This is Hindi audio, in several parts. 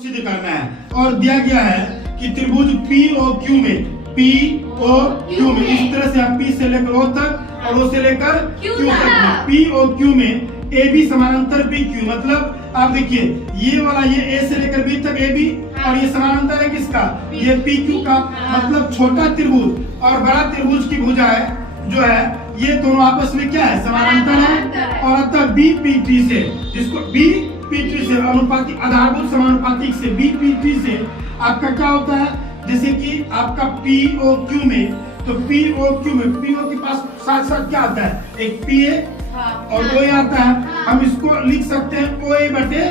सिद्ध करना है और दिया गया है कि त्रिभुज POQ में इस तरह से आप P से लेकर O तक और O से लेकर Q तक POQ में AB समानांतर PQ, मतलब आप देखिए ये वाला ये A से लेकर B तक AB और ये समानांतर है किसका, ये PQ का, मतलब छोटा त्रिभुज और बड़ा त्रिभुज की भुजा है जो है ये दोनों आपस में क्या है, समानांतर है। और अतः BPT से, जिसको BPT से अनुपातिक आधारभूत समानुपातिक से BPT से आपका क्या होता है, जैसे कि आपका POQ में, तो POQ में PO के पास साथ साथ क्या आता है, एक PA और OA आता है। हम इसको लिख सकते हैं OA बटे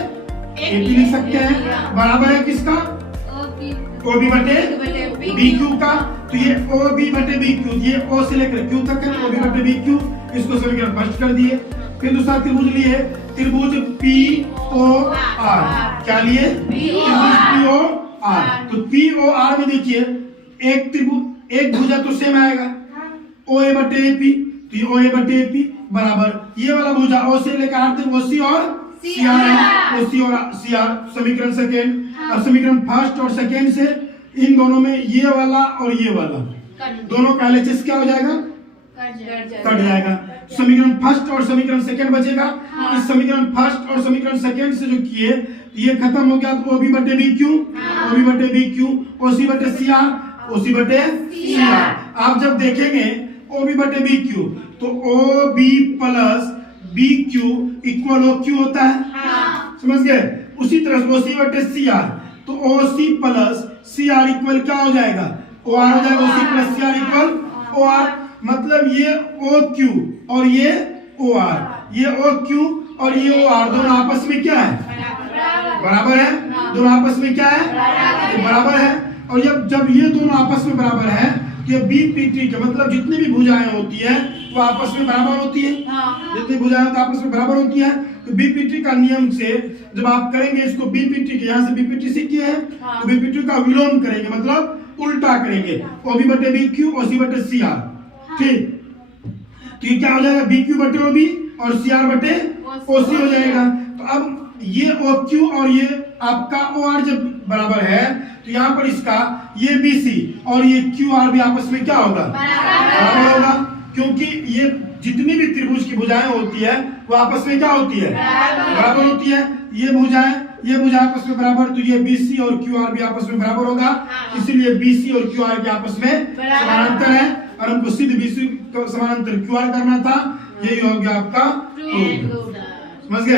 AP लिख सकते हैं, बराबर है किसका, OB बटे BQ का। तो ये OB बटे BQ, ये O से लेकर Q तक है, OB बटे BQ, इसको समीकरण स्पष्ट कर दिए। फिर दूसरा त्रिभुज लिए, त्रिभुज POR, क्या लिए, POR। तो POR में देखिए एक त्रिभुज, एक भुजा तो सेम आएगा OA बटे AP, तो ये OA बटे AP बराबर ये वाला भुजा O से लेकर R तक OC और CR है, OC और CR समीकरण सेकेंड। अब समीकरण फर्स्ट और सेकेंड से इन दोनों में ये वाला और ये वाला दोनों का LHS क्या हो जाएगा, कट जाएगा। समीकरण फर्स्ट और समीकरण सेकेंड बचेगा। इस समीकरण फर्स्ट और समीकरण सेकेंड से जो किए ये खत्म हो गया, तो OB बटे BQ, OB बटे BQ, OC बटे CR, OC बटे CR। आप जब देखेंगे OB बटे BQ तो OB plus BQ equal OQ होता है, समझ गए। उसी तरह से OC बटे CR तो OC प्लस CR इक्वल क्या हो जाएगा, OR हो जाएगा। OC plus CR equal OR, मतलब ये OQ और ये OR, ये OQ और ये OR दोनों आपस में क्या है, बराबर है। दोनों आपस में क्या है, बराबर है। और जब ये दोनों आपस में बराबर है तो ये BPT का मतलब जितनी भी भुजाएं होती है वो आपस में बराबर होती है, जितनी भुजाएं तो आपस में बराबर होती है। तो BPT का नियम से जब आप करेंगे इसको, BPT के यहाँ से BPT सीखे हैं तो BPT का विलोम करेंगे, मतलब उल्टा करेंगे, OB बटे BQ, OC बटे CR, ठीक। तो ये क्या हो जाएगा, BQ बटे OB और CR बटे OC हो जाएगा। तो अब ये OQ और ये आपका OR जब बराबर है तो यहाँ पर इसका ये BC और ये QR भी आपस में क्या होगा, बराबर होगा, क्योंकि ये जितनी भी त्रिभुज की भुजाएं होती है वो आपस में क्या होती है, बराबर होती है। ये भुजा आपस में बराबर, तो ये BC और QR भी आपस में बराबर होगा, इसीलिए BC और QR के आपस में समानांतर है। और हमको सिद्ध BC को समानांतर QR करना था, यही हो गया आपका, समझ गए।